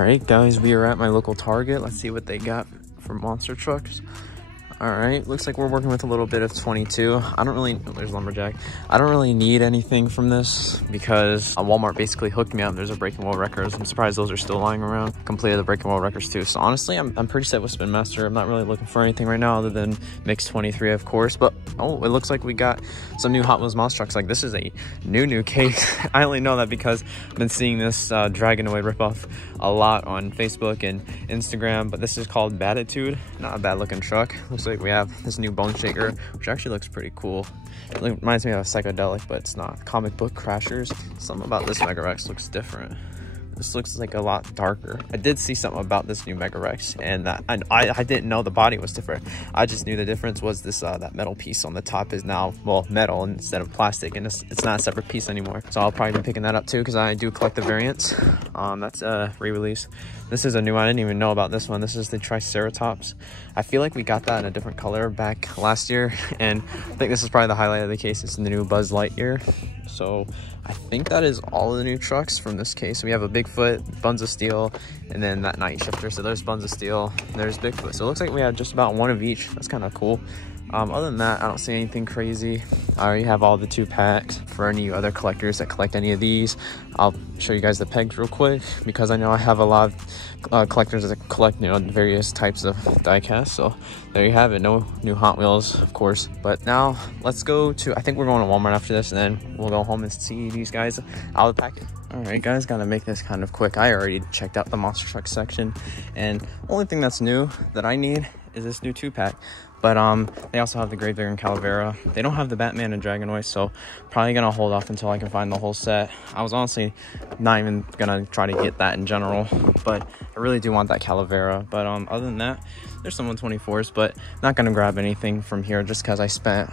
Alright guys, we are at my local Target. Let's see what they got for monster trucks. Alright, looks like we're working with a little bit of 22. There's Lumberjack. I don't really need anything from this because Walmart basically hooked me up. There's a Breaking Wall Wreckers. I'm surprised those are still lying around. Completed the Breaking Wall Wreckers too. So honestly, I'm pretty set with Spin Master. I'm not really looking for anything right now other than Mix 23, of course. But oh, it looks like we got some new Hot Wheels monster trucks. Like, this is a new case. I only know that because I've been seeing this Dragonoid ripoff a lot on Facebook and Instagram. But this is called Baditude. Not a bad looking truck. Looks like we have this new Bone Shaker, which actually looks pretty cool. It reminds me of a psychedelic, but it's not. Comic book crashers. Something about this Megarex looks different. This looks like a lot darker. I did see something about this new Megarex, and I didn't know the body was different. I just knew the difference was this that metal piece on the top is now, well, metal instead of plastic, and it's not a separate piece anymore. So I'll probably be picking that up too because I do collect the variants. That's a re-release. This is a new one. I didn't even know about this one. This is the Triceratops. I feel like we got that in a different color back last year, and I think this is probably the highlight of the case. It's the new Lightyear. So I think that is all of the new trucks from this case. We have a Bigfoot, Buns of Steel, and then that Night Shifter. So there's Buns of Steel, there's Bigfoot. So it looks like we have just about one of each. That's kind of cool. Other than that, I don't see anything crazy. I already have all the 2 packs. For any other collectors that collect any of these, I'll show you guys the pegs real quick because I know I have a lot of collectors that collect, various types of diecast. So there you have it. No new Hot Wheels, of course. But now let's go to, I think we're going to Walmart after this, and then we'll go home and see these guys out of the packet. All right, guys, gotta make this kind of quick. I already checked out the monster truck section, and only thing that's new that I need is this new 2-pack. But they also have the Gravedigger and Calavera. They don't have the Batman and Dragonoid, so probably gonna hold off until I can find the whole set. I was honestly not even gonna try to get that in general, but I really do want that Calavera. But other than that, there's some 124s, but not gonna grab anything from here just because I spent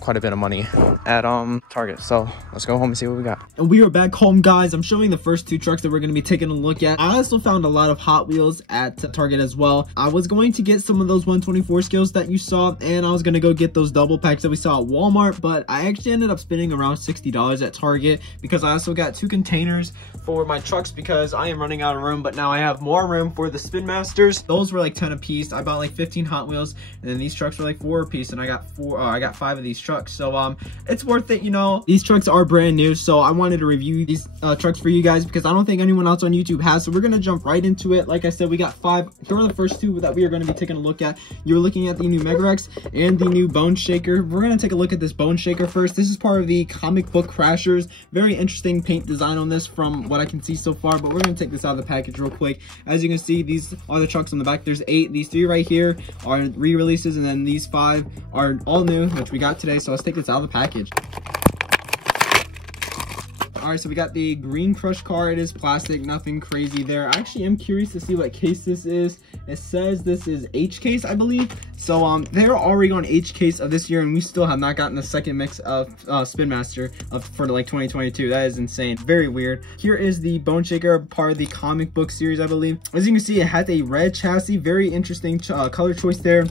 quite a bit of money at Target. So let's go home and see what we got. And we are back home, guys. I'm showing the first 2 trucks that we're going to be taking a look at. I also found a lot of Hot Wheels at Target as well. I was going to get some of those 124 scales that you saw, and I was going to go get those double packs that we saw at Walmart, but I actually ended up spending around $60 at Target because I also got 2 containers for my trucks because I am running out of room. But now I have more room for the Spin Masters. Those were like 10 a piece. I bought like 15 Hot Wheels, and then these trucks were like 4 a piece, and I got 5 of these trucks. So it's worth it. These trucks are brand new, so I wanted to review these trucks for you guys because I don't think anyone else on YouTube has. So we're gonna jump right into it. Like I said, we got 5. Here are the first 2 that we are going to be taking a look at. You're looking at the new Megarex and the new Bone Shaker. We're going to take a look at this Bone Shaker first. This is part of the comic book crashers. Very interesting paint design on this from what I can see so far, but we're going to take this out of the package real quick. As you can see, these are the trucks on the back. There's 8. These 3 right here are re-releases, and then these 5 are all new, which we got today. So let's take this out of the package. All right, so we got the green crush car. It is plastic, nothing crazy there. I actually am curious to see what case this is. It says this is H case, I believe. So they're already on H case of this year, and we still have not gotten the second mix of Spin Master for like 2022. That is insane. Very weird. Here is the Bone Shaker, part of the comic book series, I believe. As you can see, it has a red chassis. Very interesting color choice there.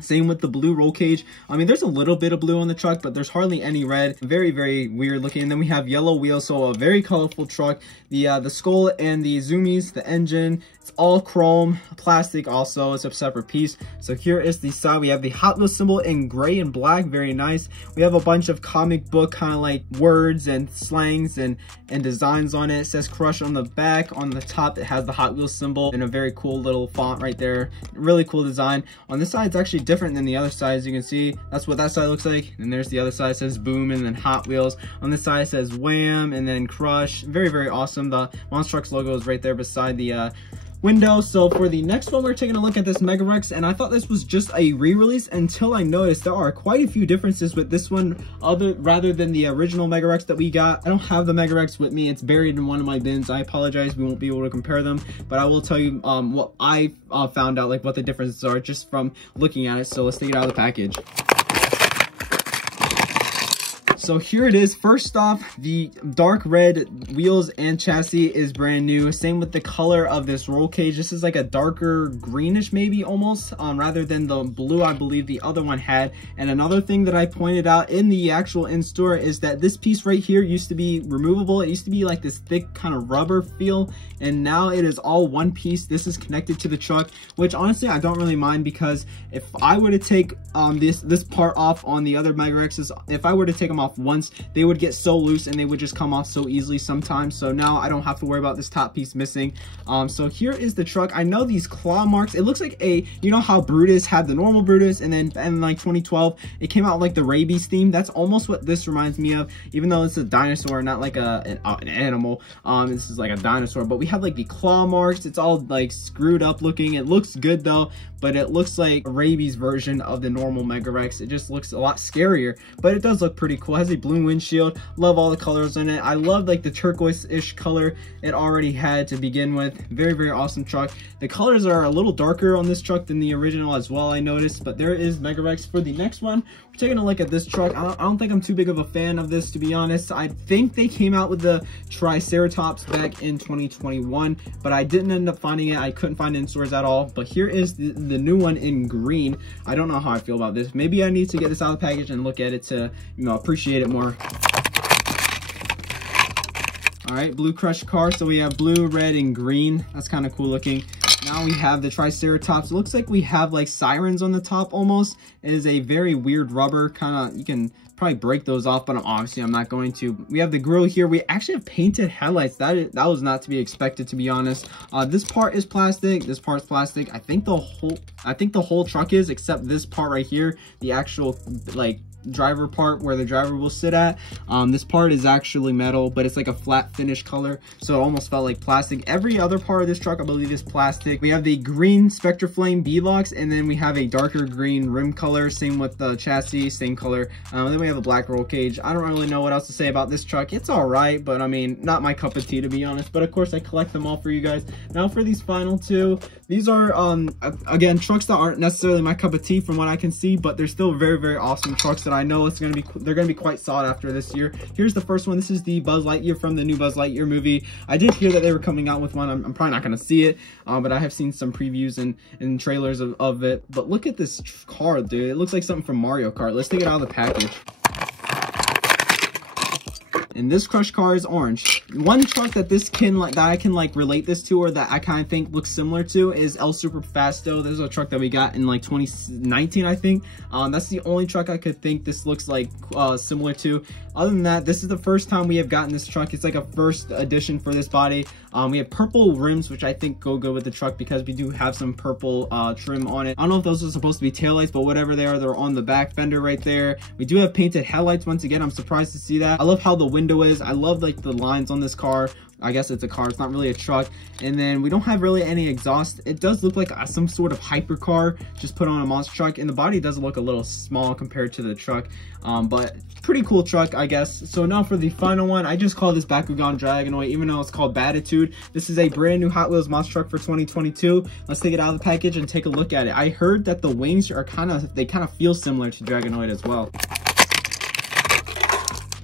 Same with the blue roll cage. I mean, there's a little bit of blue on the truck, but there's hardly any red. Very, very weird looking. And then we have yellow wheels, so a very colorful truck. The skull and the zoomies, the engine, it's all chrome. Plastic also, it's a separate piece. So here is the side. We have the Hot Wheels symbol in gray and black. Very nice. We have a bunch of comic book kind of like words and slangs and designs on it. It says Crush on the back. On the top, it has the Hot Wheels symbol in a very cool little font right there. Really cool design. On this side, it's actually different than the other side. As you can see, that's what that side looks like. And there's the other side. It says Boom and then Hot Wheels. On this side, it says Wham and then Crush. Very, very awesome. The Monster Trucks logo is right there beside the window. So for the next one, we're taking a look at this Megarex, and I thought this was just a re-release until I noticed there are quite a few differences with this one rather than the original Megarex that we got. I don't have the Megarex with me. It's buried in one of my bins. I apologize, we won't be able to compare them, but I will tell you what I found out, like what the differences are just from looking at it. So let's take it out of the package. So here it is. First off, the dark red wheels and chassis is brand new. Same with the color of this roll cage. This is like a darker greenish maybe almost, rather than the blue I believe the other one had. And another thing that I pointed out in the actual in-store is that this piece right here used to be removable. It used to be like this thick kind of rubber feel, and now it is all one piece. This is connected to the truck, which honestly I don't really mind, because if I were to take this part off on the other Megarexes, if I were to take them off once, they would get so loose and they would just come off so easily sometimes. So now I don't have to worry about this top piece missing. So here is the truck. I know these claw marks, it looks like a, you know how Brutus had the normal Brutus, and then in like 2012 it came out like the rabies theme. That's almost what this reminds me of, even though it's a dinosaur, not like an animal. This is like a dinosaur, but we have like the claw marks. It's all like screwed up looking. It looks good though, but it looks like a rabies version of the normal Megarex. It just looks a lot scarier, but it does look pretty cool. It has a blue windshield. Love all the colors in it. I love like the turquoise-ish color it already had to begin with. Very, very awesome truck. The colors are a little darker on this truck than the original as well, I noticed, but there is Megarex. For the next one, we're taking a look at this truck. I don't think I'm too big of a fan of this, to be honest. I think they came out with the Triceratops back in 2021, but I didn't end up finding it. I couldn't find it in stores at all, but here is the new one in green. I don't know how I feel about this. Maybe I need to get this out of the package and look at it to, you know, appreciate it more. All right, blue crush car. So we have blue, red, and green. That's kind of cool looking. Now we have the Triceratops. It looks like we have like sirens on the top almost. It is a very weird rubber kind of, you can probably break those off, but obviously I'm not going to. We have the grill here. We actually have painted headlights. That was not to be expected, to be honest. This part is plastic. This part's plastic. I think the whole truck is, except this part right here, the actual like driver part where the driver will sit at. This part is actually metal, but it's like a flat finish color, so it almost felt like plastic. Every other part of this truck I believe is plastic. We have the green Spectra Flame B-locks, and then we have a darker green rim color. Same with the chassis, same color. Then we have a black roll cage. I don't really know what else to say about this truck. It's all right, but I mean, not my cup of tea, to be honest, but of course I collect them all for you guys. Now for these final two, these are again trucks that aren't necessarily my cup of tea from what I can see, but they're still very, very awesome trucks that I know they're gonna be quite sought after this year. Here's the first one. This is the Buzz Lightyear from the new Buzz Lightyear movie. I did hear that they were coming out with one. I'm probably not gonna see it, but I have seen some previews and trailers of it. But look at this car, dude. It looks like something from Mario Kart. Let's take it out of the package. And this crush car is orange. One truck that I can relate this to, or that I kind of think looks similar to, is El Superfasto. This is a truck that we got in like 2019, I think. That's the only truck I could think this looks like similar to. Other than that, this is the first time we have gotten this truck. It's like a first edition for this body. We have purple rims, which I think go good with the truck because we do have some purple trim on it. I don't know if those are supposed to be taillights, but whatever they are, they're on the back fender right there. We do have painted headlights once again. I'm surprised to see that. I love how the window is. I love like the lines on this car. I guess it's a car, it's not really a truck. And then we don't have really any exhaust. It does look like some sort of hypercar just put on a monster truck, and the body does look a little small compared to the truck, but pretty cool truck, I guess. So now for the final one, I just call this Bakugan Dragonoid, even though it's called Baditude. This is a brand new Hot Wheels monster truck for 2022. Let's take it out of the package and take a look at it. I heard that the wings are kind of feel similar to Dragonoid as well.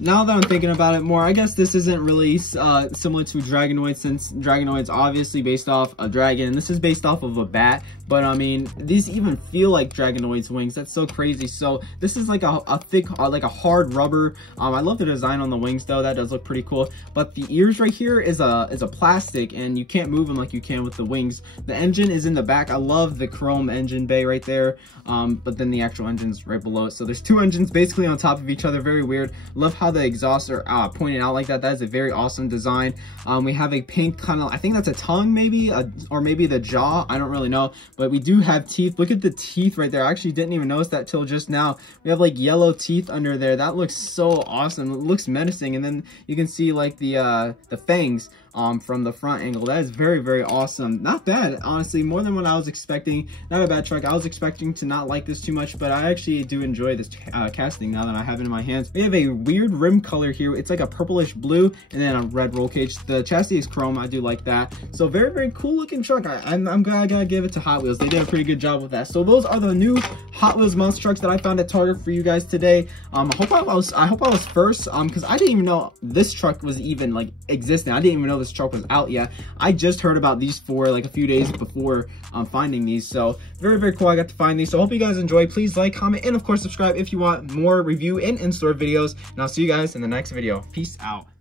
Now that I'm thinking about it more, I guess this isn't really similar to Dragonoid, since Dragonoid's obviously based off a dragon, and this is based off of a bat. But I mean, these even feel like Dragonoid's wings. That's so crazy. So this is like a thick, like a hard rubber. I love the design on the wings though. That does look pretty cool. But the ears right here is a plastic, and you can't move them like you can with the wings. The engine is in the back. I love the chrome engine bay right there. But then the actual engine's right below it. So there's two engines basically on top of each other. Very weird. Love how the exhausts are pointed out like that. That is a very awesome design. We have a pink kind of, I think that's a tongue maybe, or maybe the jaw. I don't really know. But we do have teeth. Look at the teeth right there. I actually didn't even notice that till just now. We have like yellow teeth under there. That looks so awesome. It looks menacing. And then you can see like the fangs from the front angle. That is very, very awesome. Not bad, honestly, more than what I was expecting. Not a bad truck. I was expecting to not like this too much, but I actually do enjoy this casting now that I have it in my hands. We have a weird rim color here. It's like a purplish blue and then a red roll cage. The chassis is chrome. I do like that. So very, very cool looking truck. I'm gotta give it to Hot Wheels. They did a pretty good job with that. So those are the new Hot Wheels monster trucks that I found at Target for you guys today. I hope I was first, because I didn't even know this truck was even like existing. I didn't even know this truck was out yet. I just heard about these four like a few days before finding these. So very, very cool. I got to find these. So I hope you guys enjoy. Please like, comment, and of course subscribe if you want more review and in-store videos. And I'll see you guys in the next video. Peace out.